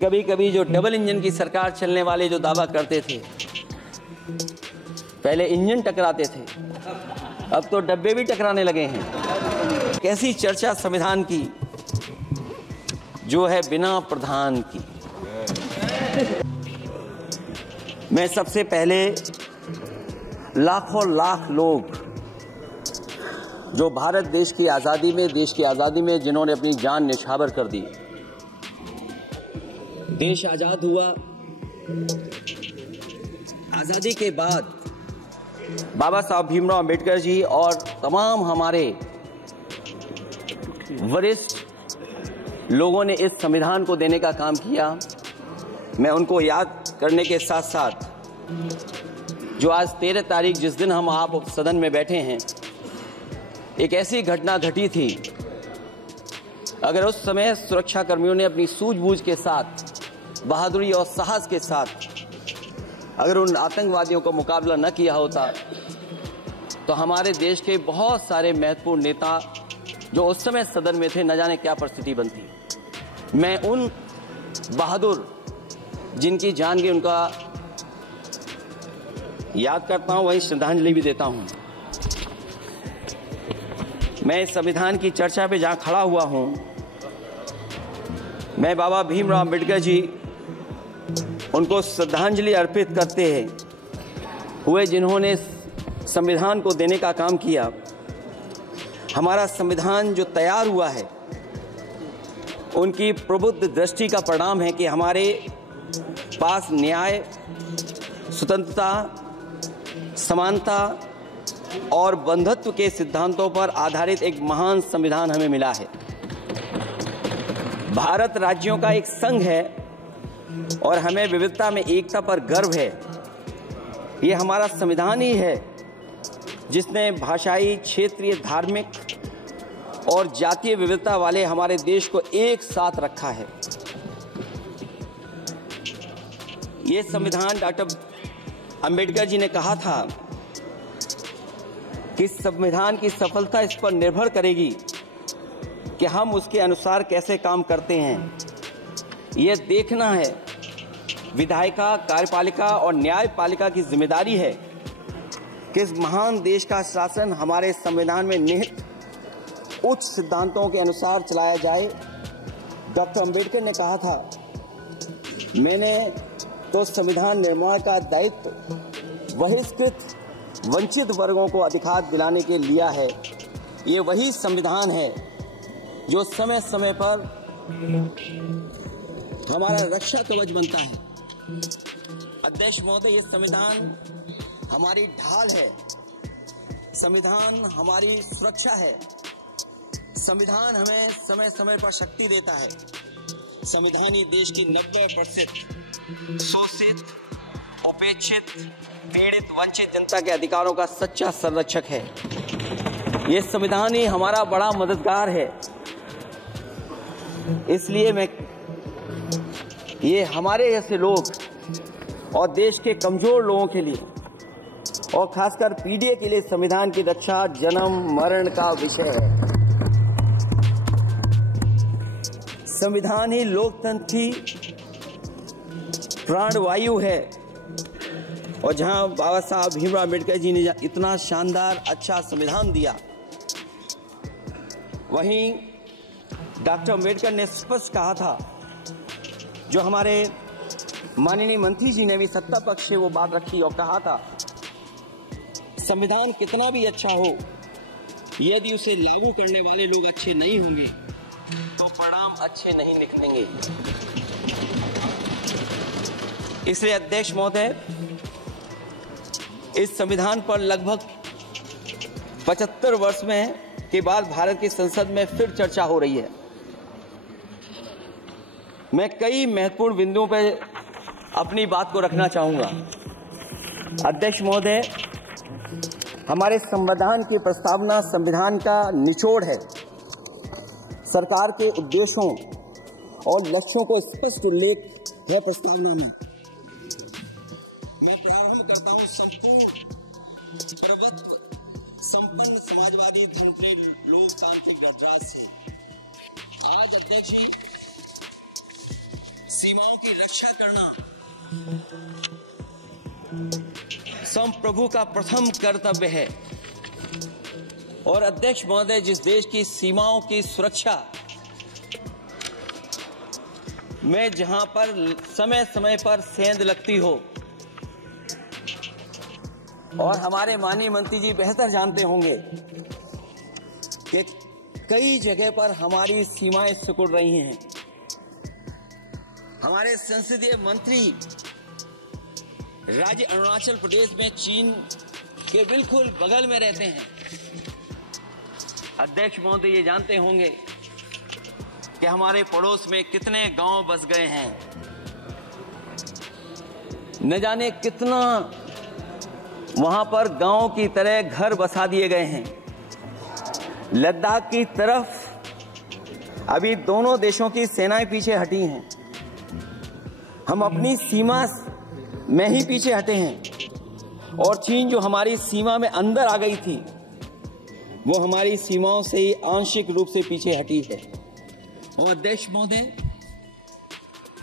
कभी कभी जो डबल इंजन की सरकार चलने वाले जो दावा करते थे, पहले इंजन टकराते थे, अब तो डब्बे भी टकराने लगे हैं। कैसी चर्चा संविधान की जो है बिना प्रधान की। मैं सबसे पहले लाखों लाख लोग जो भारत देश की आज़ादी में जिन्होंने अपनी जान न्यौछावर कर दी, देश आज़ाद हुआ। आज़ादी के बाद बाबा साहब भीमराव अंबेडकर जी और तमाम हमारे वरिष्ठ लोगों ने इस संविधान को देने का काम किया। मैं उनको याद करने के साथ साथ जो आज 13 तारीख जिस दिन हम आप सदन में बैठे हैं, एक ऐसी घटना घटी थी, अगर उस समय सुरक्षा कर्मियों ने अपनी सूझबूझ के साथ, बहादुरी और साहस के साथ अगर उन आतंकवादियों का मुकाबला न किया होता तो हमारे देश के बहुत सारे महत्वपूर्ण नेता जो उस समय सदन में थे, न जाने क्या परिस्थिति बनती। मैं उन बहादुर जिनकी जान गई उनका याद करता हूं, वहीं श्रद्धांजलि भी देता हूं। मैं इस संविधान की चर्चा पे जहां खड़ा हुआ हूं, मैं बाबा भीमराव अंबेडकर जी उनको श्रद्धांजलि अर्पित करते हुए जिन्होंने संविधान को देने का काम किया। हमारा संविधान जो तैयार हुआ है, उनकी प्रबुद्ध दृष्टि का परिणाम है कि हमारे पास न्याय, स्वतंत्रता, समानता और बंधुत्व के सिद्धांतों पर आधारित एक महान संविधान हमें मिला है। भारत राज्यों का एक संघ है और हमें विविधता में एकता पर गर्व है। ये हमारा संविधान ही है जिसने भाषाई, क्षेत्रीय, धार्मिक और जातीय विविधता वाले हमारे देश को एक साथ रखा है। ये संविधान डॉक्टर अंबेडकर जी ने कहा था कि संविधान की सफलता इस पर निर्भर करेगी कि हम उसके अनुसार कैसे काम करते हैं। यह देखना है, विधायिका, कार्यपालिका और न्यायपालिका की जिम्मेदारी है कि इस महान देश का शासन हमारे संविधान में निहित उच्च सिद्धांतों के अनुसार चलाया जाए। डॉक्टर अंबेडकर ने कहा था, मैंने तो संविधान निर्माण का दायित्व बहिष्कृत वंचित वर्गों को अधिकार दिलाने के लिया है। ये वही संविधान है जो समय समय पर हमारा रक्षा कवच बनता है। अध्यक्ष महोदय, ये संविधान हमारी ढाल है, संविधान हमारी सुरक्षा है, संविधान हमें समय समय पर शक्ति देता है। संविधान ही देश की 90% शोषित, उपेक्षित, पीड़ित, वंचित जनता के अधिकारों का सच्चा संरक्षक है। ये संविधान ही हमारा बड़ा मददगार है। इसलिए ये हमारे जैसे लोग और देश के कमजोर लोगों के लिए और खासकर पीढ़ी के लिए संविधान की रक्षा जन्म मरण का विषय है। संविधान ही लोकतंत्र की प्राणवायु है। और जहां बाबा साहब भीमराव अंबेडकर जी ने इतना शानदार अच्छा संविधान दिया, वहीं डॉक्टर अंबेडकर ने स्पष्ट कहा था, जो हमारे माननीय मंत्री जी ने भी सत्ता पक्ष से वो बात रखी और कहा था, संविधान कितना भी अच्छा हो, यदि उसे लागू करने वाले लोग अच्छे नहीं होंगे तो परिणाम अच्छे नहीं निकलेंगे। इसलिए अध्यक्ष महोदय, इस संविधान पर लगभग 75 वर्ष के बाद भारत की संसद में फिर चर्चा हो रही है। मैं कई महत्वपूर्ण बिंदुओं पर अपनी बात को रखना चाहूंगा। अध्यक्ष महोदय, हमारे संविधान की प्रस्तावना संविधान का निचोड़ है। सरकार के उद्देश्यों और लक्ष्यों को स्पष्ट उल्लेख है प्रस्तावना में। मैं प्रारंभ करता हूं संपूर्ण प्रभुत्व संपन्न समाजवादी धर्मप्रिय लोकतांत्रिक गणराज्य से। आज अध्यक्ष जी सीमाओं की रक्षा करना संप्रभु का प्रथम कर्तव्य है। और अध्यक्ष महोदय, जिस देश की सीमाओं की सुरक्षा में जहां पर समय समय पर सेंध लगती हो, और हमारे माननीय मंत्री जी बेहतर जानते होंगे कि कई जगह पर हमारी सीमाएं सिकुड़ रही हैं। हमारे संसदीय मंत्री राज्य अरुणाचल प्रदेश में चीन के बिल्कुल बगल में रहते हैं। अध्यक्ष महोदय ये जानते होंगे कि हमारे पड़ोस में कितने गांव बस गए हैं, न जाने कितना वहां पर गांव की तरह घर बसा दिए गए हैं। लद्दाख की तरफ अभी दोनों देशों की सेनाएं पीछे हटी हैं। हम अपनी सीमा में ही पीछे हटे हैं, और चीन जो हमारी सीमा में अंदर आ गई थी, वो हमारी सीमाओं से ही आंशिक रूप से पीछे हटी है। और अध्यक्ष महोदय,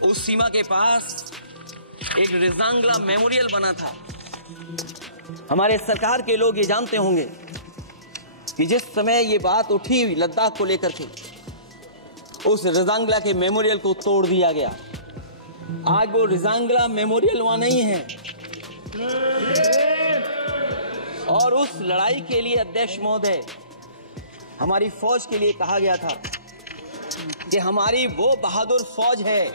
उस सीमा के पास एक रिजांगला मेमोरियल बना था। हमारे सरकार के लोग ये जानते होंगे कि जिस समय ये बात उठी लद्दाख को लेकर के, उस रिजांगला के मेमोरियल को तोड़ दिया गया। आज वो रिजांगला मेमोरियल वहां नहीं है। और उस लड़ाई के लिए अध्यक्ष महोदय, हमारी फौज के लिए कहा गया था कि हमारी वो बहादुर फौज है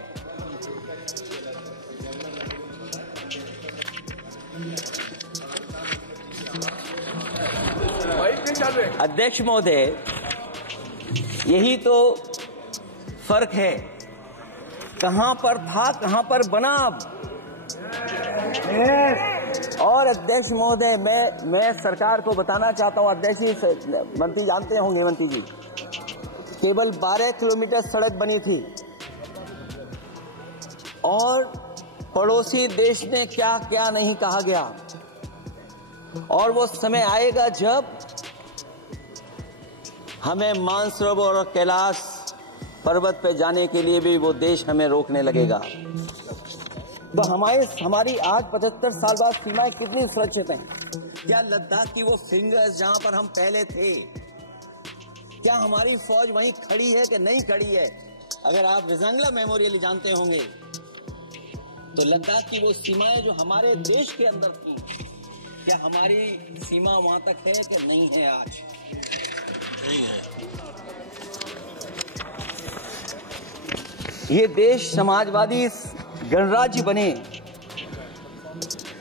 अध्यक्ष महोदय, यही तो फर्क है। कहां पर था, कहां पर बना अब। और अध्यक्ष महोदय, मैं सरकार को बताना चाहता हूं, अध्यक्ष जी, मंत्री जानते होंगे, मंत्री जी, केवल 12 किलोमीटर सड़क बनी थी, और पड़ोसी देश ने क्या क्या नहीं कहा गया। और वो समय आएगा जब हमें मानसरोवर और कैलाश पर्वत पे जाने के लिए भी वो देश हमें रोकने लगेगा। तो हमारी आज 75 साल बाद सीमाएं कितनी सुरक्षित हैं? क्या लद्दाख की वो फिंगर्स जहां पर हम पहले थे, क्या हमारी फौज वहीं खड़ी है कि नहीं खड़ी है? अगर आप रिजांगला मेमोरियल जानते होंगे, तो लद्दाख की वो सीमाएं जो हमारे देश के अंदर थी, क्या हमारी सीमा वहां तक है कि नहीं है? आज नहीं है। ये देश समाजवादी गणराज्य बने।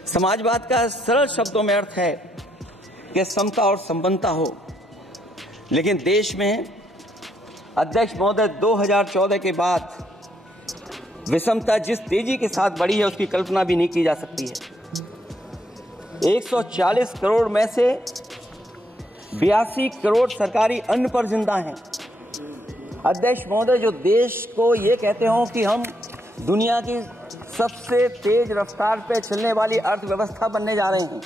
समाजवाद का सरल शब्दों में अर्थ है कि समता और संपन्नता हो। लेकिन देश में अध्यक्ष महोदय, 2014 के बाद विषमता जिस तेजी के साथ बढ़ी है, उसकी कल्पना भी नहीं की जा सकती है। 140 करोड़ में से 82 करोड़ सरकारी अन्न पर जिंदा हैं। अध्यक्ष महोदय, जो देश को ये कहते हो कि हम दुनिया की सबसे तेज रफ्तार पे चलने वाली अर्थव्यवस्था बनने जा रहे हैं,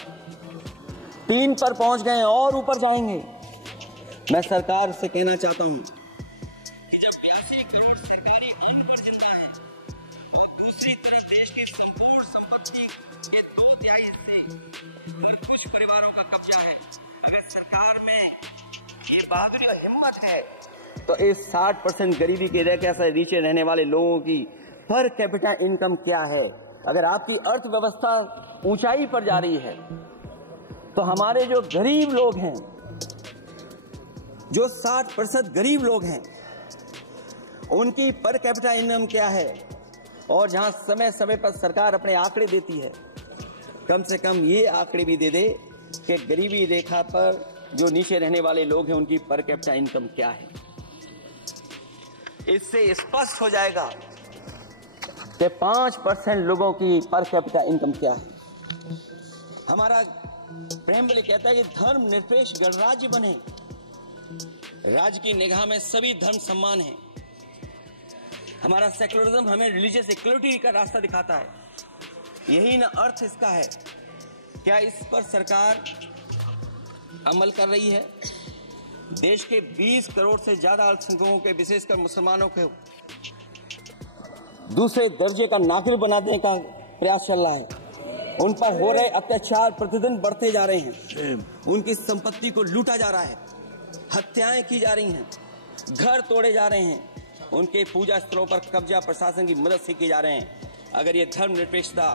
3 पर पहुंच गए और ऊपर जाएंगे। मैं सरकार से कहना चाहता हूं कि जब 82 करोड़ सरकारी अन्न पर जिंदा है, और दूसरी तरफ देश की संपूर्ण संपत्ति के 2/3 से कुछ परिवारों का कब्जा है, अगर सरकार में ये बहादुरी और हिम्मत है, तो इस 60% गरीबी के रेखा से नीचे रहने वाले लोगों की पर कैपिटा इनकम क्या है? अगर आपकी अर्थव्यवस्था ऊंचाई पर जा रही है, तो हमारे जो गरीब लोग हैं, जो 60% गरीब लोग हैं, उनकी पर कैपिटा इनकम क्या है? और जहां समय समय पर सरकार अपने आंकड़े देती है, कम से कम ये आंकड़े भी दे दे कि गरीबी रेखा पर जो नीचे रहने वाले लोग हैं, उनकी पर कैपिटा इनकम क्या है। इससे स्पष्ट हो जाएगा कि 5% लोगों की पर कैपिटा इनकम क्या है। हमारा प्रेमबली कहता है कि धर्म निरपेक्ष गणराज्य बने। राज्य की निगाह में सभी धर्म सम्मान है। हमारा सेकुलरिज्म हमें रिलीजियस इक्वलिटी का रास्ता दिखाता है। यही ना अर्थ इसका है। क्या इस पर सरकार अमल कर रही है? देश के 20 करोड़ से ज्यादा अल्पसंख्यकों के, विशेषकर मुसलमानों के दूसरे दर्जे का नागरिक बना देने का प्रयास चल रहा है। उन पर हो रहे अत्याचार प्रतिदिन बढ़ते जा रहे हैं। उनकी संपत्ति को लूटा जा रहा है, हत्याएं की जा रही हैं, घर तोड़े जा रहे हैं, उनके पूजा स्थलों पर कब्जा प्रशासन की मदद से किए जा रहे हैं। अगर ये धर्मनिरपेक्षता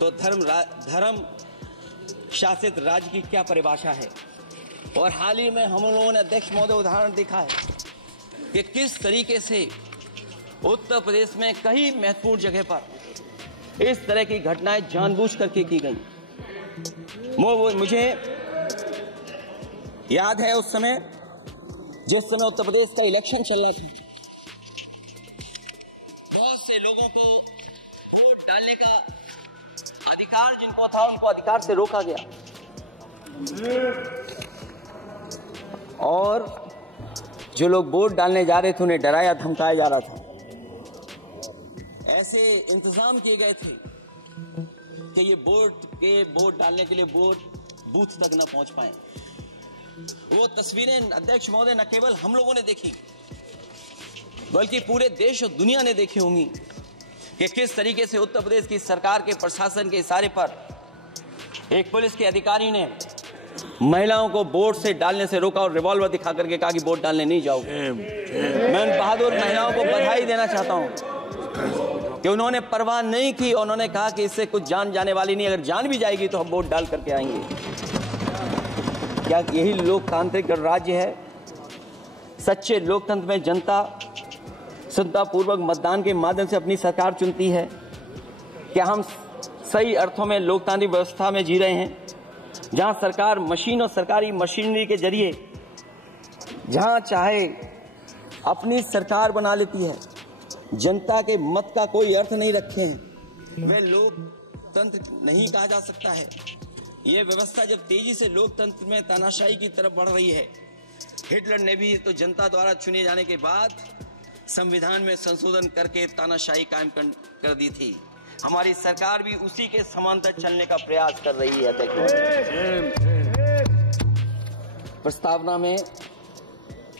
तो धर्म शासित राज्य की क्या परिभाषा है। और हाल ही में हम लोगों ने अध्यक्ष महोदय उदाहरण देखा है कि किस तरीके से उत्तर प्रदेश में कई महत्वपूर्ण जगह पर इस तरह की घटनाएं जानबूझ करके की गई। मुझे याद है उस समय जिस समय उत्तर प्रदेश का इलेक्शन चल रहा था, बहुत से लोगों को वोट डालने का अधिकार जिनको था उनको अधिकार से रोका गया और जो लोग वोट डालने जा रहे थे उन्हें डराया धमकाया जा रहा था। ऐसे इंतजाम किए गए थे कि ये वोट डालने के लिए वोट बूथ तक न पहुंच पाए। वो तस्वीरें अध्यक्ष महोदय न केवल हम लोगों ने देखी बल्कि पूरे देश और दुनिया ने देखी होंगी कि किस तरीके से उत्तर प्रदेश की सरकार के प्रशासन के इशारे पर एक पुलिस के अधिकारी ने महिलाओं को वोट से डालने से रोका और रिवॉल्वर दिखा करके कहा कि वोट डालने नहीं जाओ। मैं उन बहादुर महिलाओं को बधाई देना चाहता हूं कि उन्होंने परवाह नहीं की। उन्होंने कहा कि इससे कुछ जान जाने वाली नहीं, अगर जान भी जाएगी तो हम वोट डाल करके आएंगे। क्या यही लोकतांत्रिक राज्य है? सच्चे लोकतंत्र में जनता श्रद्धापूर्वक मतदान के माध्यम से अपनी सरकार चुनती है। क्या हम सही अर्थों में लोकतांत्रिक व्यवस्था में जी रहे हैं जहां सरकार मशीन और सरकारी मशीनरी के जरिए जहां चाहे अपनी सरकार बना लेती है, जनता के मत का कोई अर्थ नहीं रखे हैं, वह लोकतंत्र नहीं कहा जा सकता है। यह व्यवस्था जब तेजी से लोकतंत्र में तानाशाही की तरफ बढ़ रही है, हिटलर ने भी तो जनता द्वारा चुने जाने के बाद संविधान में संशोधन करके तानाशाही कायम कर दी थी। हमारी सरकार भी उसी के समांतर चलने का प्रयास कर रही है। प्रस्तावना में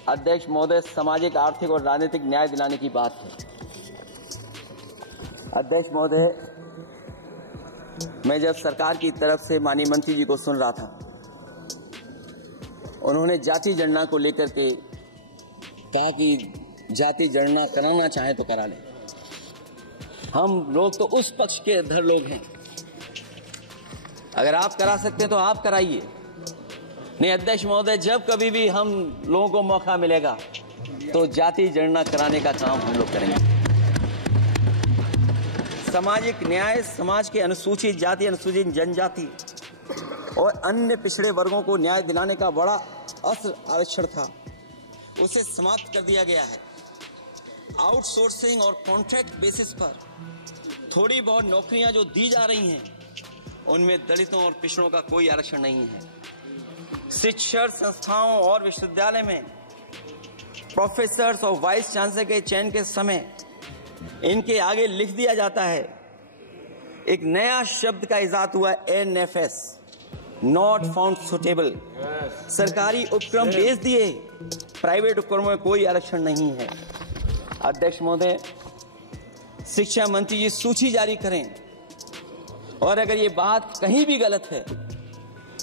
अध्यक्ष महोदय सामाजिक, आर्थिक और राजनीतिक न्याय दिलाने की बात है। अध्यक्ष महोदय, मैं जब सरकार की तरफ से माननीय मंत्री जी को सुन रहा था, उन्होंने जाति जनगणना को लेकर के कहा कि जाति जनगणना कराना चाहे तो करा लें। हम लोग तो उस पक्ष के धर लोग हैं, अगर आप करा सकते हैं तो आप कराइए। नहीं अध्यक्ष महोदय, जब कभी भी हम लोगों को मौका मिलेगा तो जाति जनगणना कराने का काम हम लोग करेंगे। सामाजिक न्याय समाज के अनुसूचित जाति, अनुसूचित जनजाति और अन्य पिछड़े वर्गों को न्याय दिलाने का बड़ा अस्त्र आरक्षण था, उसे समाप्त कर दिया गया है। आउटसोर्सिंग और कॉन्ट्रैक्ट बेसिस पर थोड़ी बहुत नौकरियां जो दी जा रही हैं उनमें दलितों और पिछड़ों का कोई आरक्षण नहीं है। शिक्षण संस्थाओं और विश्वविद्यालय में प्रोफेसर्स और वाइस चांसलर के चयन के समय इनके आगे लिख दिया जाता है, एक नया शब्द का इजाद हुआ NFS, नॉट फाउंड सुटेबल। सरकारी उपक्रम भेज दिए, प्राइवेट उपक्रमों में कोई आरक्षण नहीं है। अध्यक्ष महोदय, शिक्षा मंत्री जी सूची जारी करें और अगर ये बात कहीं भी गलत है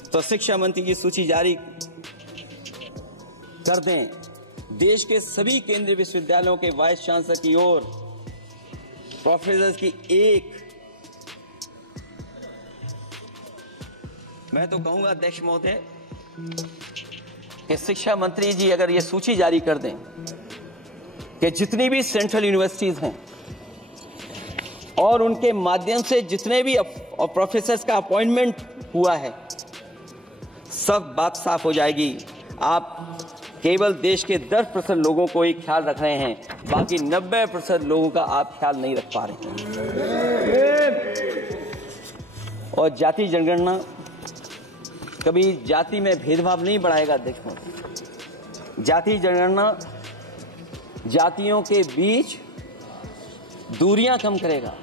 तो शिक्षा मंत्री जी सूची जारी कर दें। देश के सभी केंद्रीय विश्वविद्यालयों के वाइस चांसलर की ओर प्रोफेसर की एक, मैं तो कहूंगा अध्यक्ष महोदय कि शिक्षा मंत्री जी अगर ये सूची जारी कर दें कि जितनी भी सेंट्रल यूनिवर्सिटीज हैं और उनके माध्यम से जितने भी प्रोफेसर्स का अपॉइंटमेंट हुआ है, सब बात साफ हो जाएगी। आप केवल देश के 10% लोगों को ही ख्याल रख रहे हैं, बाकी 90% लोगों का आप ख्याल नहीं रख पा रहे हैं। और जाति जनगणना कभी जाति में भेदभाव नहीं बढ़ाएगा अध्यक्ष महोदय। जाति जनगणना जातियों के बीच दूरियां कम करेगा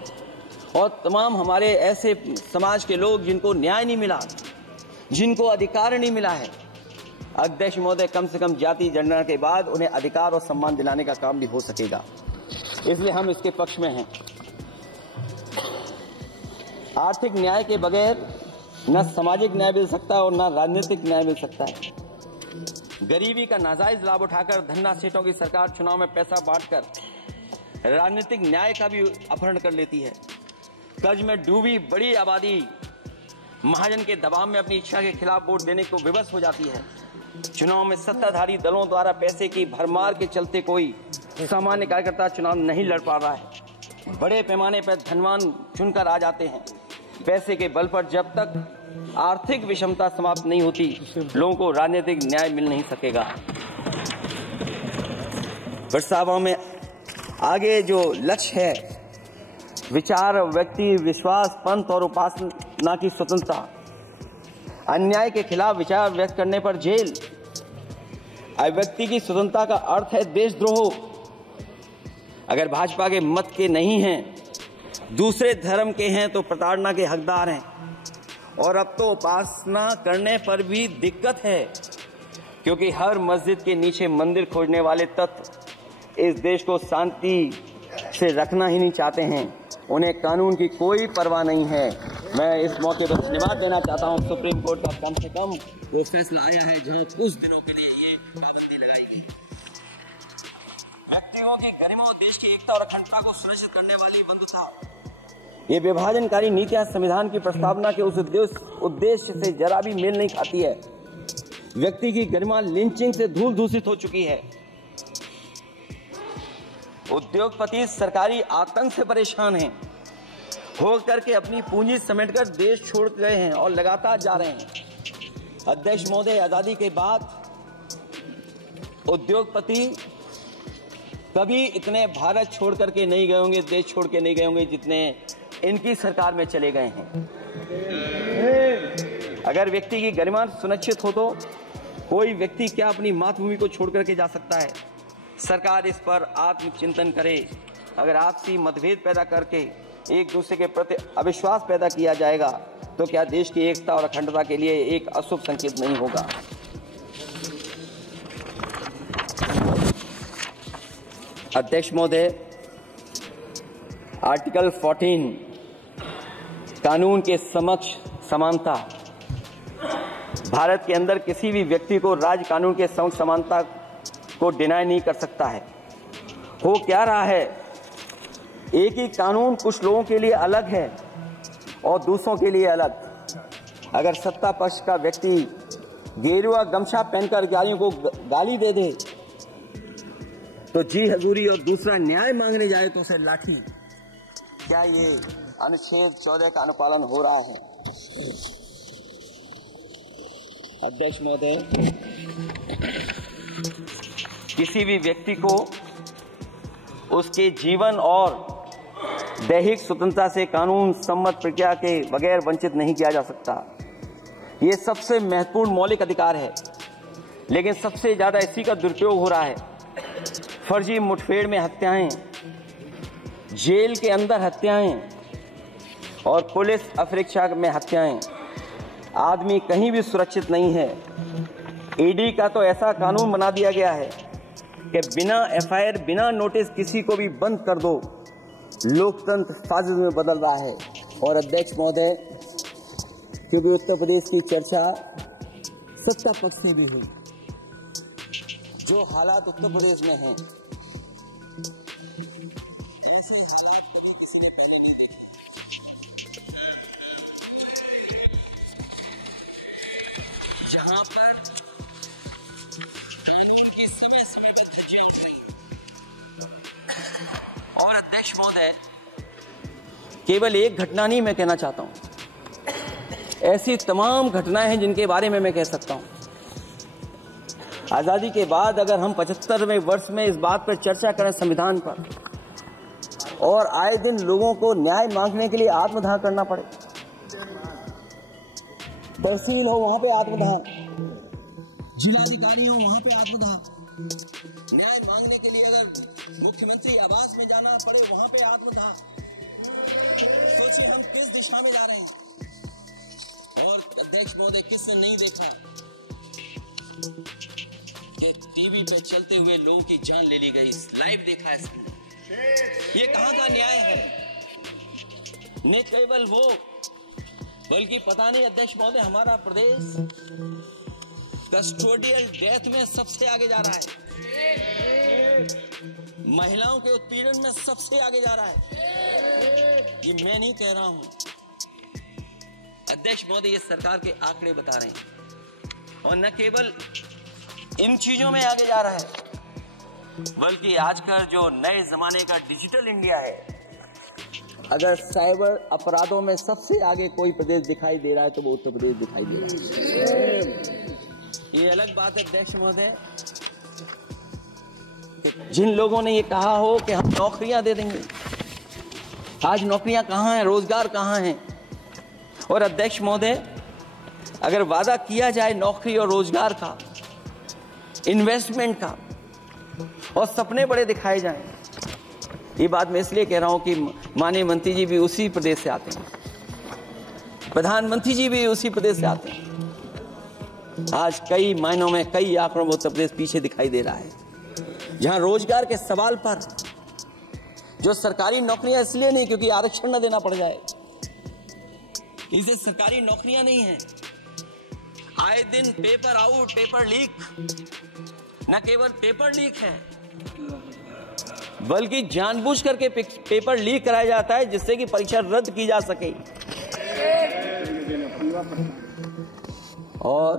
और तमाम हमारे ऐसे समाज के लोग जिनको न्याय नहीं मिला, जिनको अधिकार नहीं मिला है, अध्यक्ष महोदय कम से कम जाति जनगणना के बाद उन्हें अधिकार और सम्मान दिलाने का काम भी हो सकेगा। इसलिए हम इसके पक्ष में हैं। आर्थिक न्याय के बगैर न सामाजिक न्याय मिल सकता है और न राजनीतिक न्याय मिल सकता है। गरीबी का नाजायज लाभ उठाकर धन्ना सेठों की सरकार चुनाव में पैसा बांटकर राजनीतिक न्याय का भी अपहरण कर लेती है। कर्ज में डूबी बड़ी आबादी महाजन के दबाव में अपनी इच्छा के खिलाफ वोट देने को विवश हो जाती है। चुनाव में सत्ताधारी दलों द्वारा पैसे की भरमार के चलते कोई सामान्य कार्यकर्ता चुनाव नहीं लड़ पा रहा है। बड़े पैमाने पर धनवान चुनकर आ जाते हैं। पैसे के बल पर जब तक आर्थिक विषमता समाप्त नहीं होती, लोगों को राजनीतिक न्याय मिल नहीं सकेगा। प्रस्तावों में आगे जो लक्ष्य है, विचार, व्यक्ति, विश्वास, पंथ और उपासना की स्वतंत्रता, अन्याय के खिलाफ विचार व्यक्त करने पर जेल, अभिव्यक्ति की स्वतंत्रता का अर्थ है देशद्रोह। अगर भाजपा के मत के नहीं हैं, दूसरे धर्म के हैं तो प्रताड़ना के हकदार हैं। और अब तो उपासना करने पर भी दिक्कत है, क्योंकि हर मस्जिद के नीचे मंदिर खोजने वाले तत्व इस देश को शांति से रखना ही नहीं चाहते हैं। उन्हें कानून की कोई परवाह नहीं है। मैं इस मौके पर धन्यवाद देना चाहता हूं सुप्रीम कोर्ट का कम से कम वो फैसला आया है जहां कुछ दिनों के लिए ये पाबंदी लगाई गई। व्यक्तियों की गरिमा और देश की एकता और अखंडता को सुनिश्चित करने वाली बंधुता, ये विभाजनकारी नीतियां संविधान की प्रस्तावना के उस उद्देश्य से जरा भी मेल नहीं खाती है। व्यक्ति की गरिमा लिंचिंग से धूल दूषित हो चुकी है। उद्योगपति सरकारी आतंक से परेशान हैं, हो करके अपनी पूंजी समेटकर देश छोड़ गए हैं और लगातार जा रहे हैं। अध्यक्ष महोदय, आजादी के बाद उद्योगपति कभी इतने भारत छोड़ करके नहीं गए होंगे, देश छोड़ के नहीं गए होंगे जितने इनकी सरकार में चले गए हैं। अगर व्यक्ति की गरिमा सुनिश्चित हो तो कोई व्यक्ति क्या अपनी मातृभूमि को छोड़ करके जा सकता है? सरकार इस पर आत्मचिंतन करे। अगर आपसी मतभेद पैदा करके एक दूसरे के प्रति अविश्वास पैदा किया जाएगा तो क्या देश की एकता और अखंडता के लिए एक अशुभ संकेत नहीं होगा? अध्यक्ष महोदय, आर्टिकल 14 कानून के समक्ष समानता, भारत के अंदर किसी भी व्यक्ति को राज्य कानून के समक्ष समानता को डिनाई नहीं कर सकता है। हो क्या रहा है, एक ही कानून कुछ लोगों के लिए अलग है और दूसरों के लिए अलग। अगर सत्ता पक्ष का व्यक्ति गेरुआ गमछा पहनकर अधिकारियों को गाली दे दे तो जी हजूरी और दूसरा न्याय मांगने जाए तो उसे लाठी। क्या ये अनुच्छेद 14 का अनुपालन हो रहा है? अध्यक्ष महोदय, किसी भी व्यक्ति को उसके जीवन और दैहिक स्वतंत्रता से कानून सम्मत प्रक्रिया के बगैर वंचित नहीं किया जा सकता। ये सबसे महत्वपूर्ण मौलिक अधिकार है, लेकिन सबसे ज्यादा इसी का दुरुपयोग हो रहा है। फर्जी मुठभेड़ में हत्याएं, जेल के अंदर हत्याएं और पुलिस अफरीक्षा में हत्याएं। आदमी कहीं भी सुरक्षित नहीं है। ईडी का तो ऐसा कानून बना दिया गया है कि बिना एफआईआर, बिना नोटिस किसी को भी बंद कर दो। लोकतंत्र फाजिल में बदल रहा है। और अध्यक्ष महोदय, क्योंकि उत्तर प्रदेश की चर्चा सत्ता पक्ष से भी हुई, जो हालात उत्तर प्रदेश में हैं, ऐसे हालात कभी किसी ने पहले नहीं देखे। जहां पर कानून की समय समय पर धज्जियां उड़ रही। और अध्यक्ष महोदय, केवल एक घटना नहीं मैं कहना चाहता हूं, ऐसी तमाम घटनाएं हैं जिनके बारे में मैं कह सकता हूं। आजादी के बाद अगर हम 75वें वर्ष में इस बात पर चर्चा करें संविधान पर, और आए दिन लोगों को न्याय मांगने के लिए आत्मदाह करना पड़े, तहसील हो वहां पे आत्मदाह, जिलाधिकारी हो वहां पे आत्मदाह, न्याय मांगने के लिए अगर मुख्यमंत्री आवास में जाना पड़े वहां पे आत्मदाह। सोचिए हम किस दिशा में जा रहे हैं। और अध्यक्ष महोदय, किसने नहीं देखा कि टीवी पे चलते हुए लोगों की जान ले ली गई? लाइव देखा है सबने। ये कहां का न्याय है? न केवल वो, बल्कि पता नहीं अध्यक्ष महोदय, हमारा प्रदेश कस्टोडियल डेथ में सबसे आगे जा रहा है, महिलाओं के उत्पीड़न में सबसे आगे जा रहा है। ये मैं नहीं कह रहा हूं, अध्यक्ष महोदय ये सरकार के आंकड़े बता रहे हैं। और न केवल इन चीजों में आगे जा रहा है, बल्कि आजकल जो नए जमाने का डिजिटल इंडिया है, अगर साइबर अपराधों में सबसे आगे कोई प्रदेश दिखाई दे रहा है तो वो उत्तर प्रदेश दिखाई दे रहा है। ये अलग बात है अध्यक्ष महोदय, जिन लोगों ने ये कहा हो कि हम नौकरियां दे देंगे, आज नौकरियां कहां हैं, रोजगार कहां हैं? और अध्यक्ष महोदय, अगर वादा किया जाए नौकरी और रोजगार का, इन्वेस्टमेंट का, और सपने बड़े दिखाए जाएं, ये बात मैं इसलिए कह रहा हूं कि माननीय मंत्री जी भी उसी प्रदेश से आते हैं, प्रधानमंत्री जी भी उसी प्रदेश से आते हैं। आज कई मायनों में, कई आंकड़ों में उत्तर प्रदेश पीछे दिखाई दे रहा है। जहां रोजगार के सवाल पर, जो सरकारी नौकरियां इसलिए नहीं क्योंकि आरक्षण न देना पड़ जाए, इसे सरकारी नौकरियां नहीं है। आए दिन पेपर आउट, पेपर लीक, न केवल पेपर लीक है, बल्कि जानबूझ करके पेपर लीक कराया जाता है जिससे कि परीक्षा रद्द की जा सके। और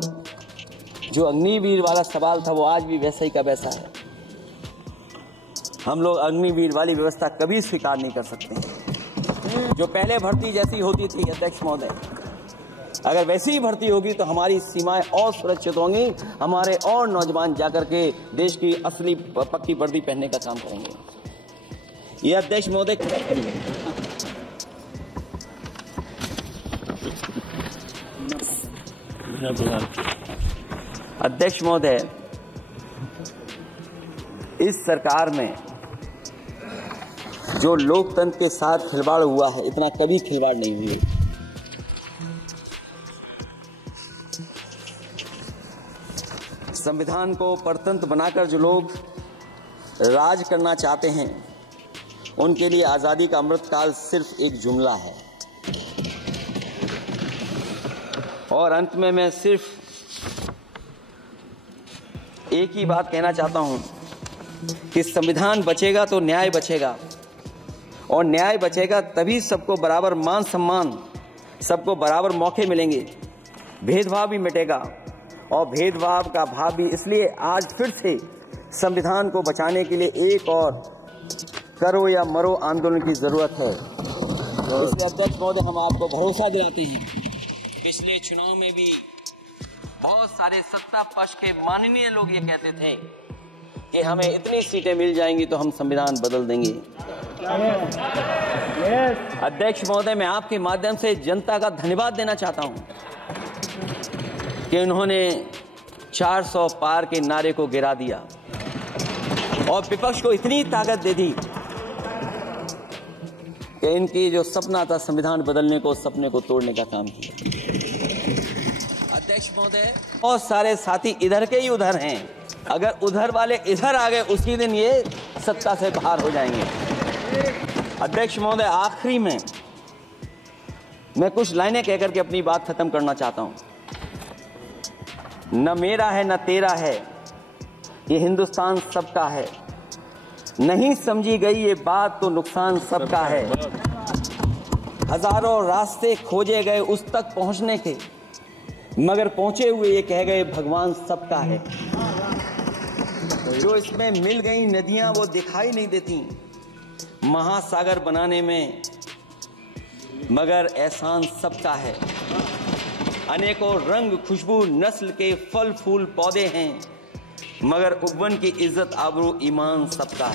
जो अग्निवीर वाला सवाल था वो आज भी वैसा ही का वैसा है। हम लोग अग्निवीर वाली व्यवस्था कभी स्वीकार नहीं कर सकते। जो पहले भर्ती जैसी होती थी अध्यक्ष महोदय, अगर वैसी ही भर्ती होगी तो हमारी सीमाएं और सुरक्षित होंगी, हमारे और नौजवान जाकर के देश की असली पक्की वर्दी पहनने का काम करेंगे। ये अध्यक्ष महोदय अध्यक्ष महोदय, इस सरकार में जो लोकतंत्र के साथ खिलवाड़ हुआ है, इतना कभी खिलवाड़ नहीं हुई। संविधान को परतंत्र बनाकर जो लोग राज करना चाहते हैं, उनके लिए आजादी का अमृतकाल सिर्फ एक जुमला है। और अंत में मैं सिर्फ एक ही बात कहना चाहता हूं कि संविधान बचेगा तो न्याय बचेगा, और न्याय बचेगा तभी सबको बराबर मान सम्मान, सबको बराबर मौके मिलेंगे, भेदभाव भी मिटेगा। और भेदभाव का भाव भी इसलिए आज फिर से संविधान को बचाने के लिए एक और करो या मरो आंदोलन की जरूरत है। इसलिए अध्यक्ष महोदय, हम आपको भरोसा दिलाते हैं, पिछले चुनाव में भी बहुत सारे सत्ता पक्ष के माननीय लोग ये कहते थे कि हमें इतनी सीटें मिल जाएंगी तो हम संविधान बदल देंगे। अध्यक्ष महोदय, मैं आपके माध्यम से जनता का धन्यवाद देना चाहता हूं कि उन्होंने 400 पार के नारे को गिरा दिया और विपक्ष को इतनी ताकत दे दी कि इनकी जो सपना था संविधान बदलने को, उस सपने को तोड़ने का काम किया। अध्यक्ष महोदय, बहुत सारे साथी इधर के ही उधर हैं, अगर उधर वाले इधर आ गए उसी दिन ये सत्ता से बाहर हो जाएंगे। अध्यक्ष महोदय, आखिरी में मैं कुछ लाइनें कहकर के अपनी बात खत्म करना चाहता हूं। न मेरा है न तेरा है, ये हिंदुस्तान सबका है, नहीं समझी गई ये बात तो नुकसान सबका है। हजारों रास्ते खोजे गए उस तक पहुंचने के, मगर पहुंचे हुए ये कह गए भगवान सबका है। जो इसमें मिल गई नदियां वो दिखाई नहीं देती महासागर बनाने में, मगर एहसान सबका है। अनेकों रंग खुशबू नस्ल के फल फूल पौधे हैं, मगर उपवन की इज्जत आबरू ईमान सबका है।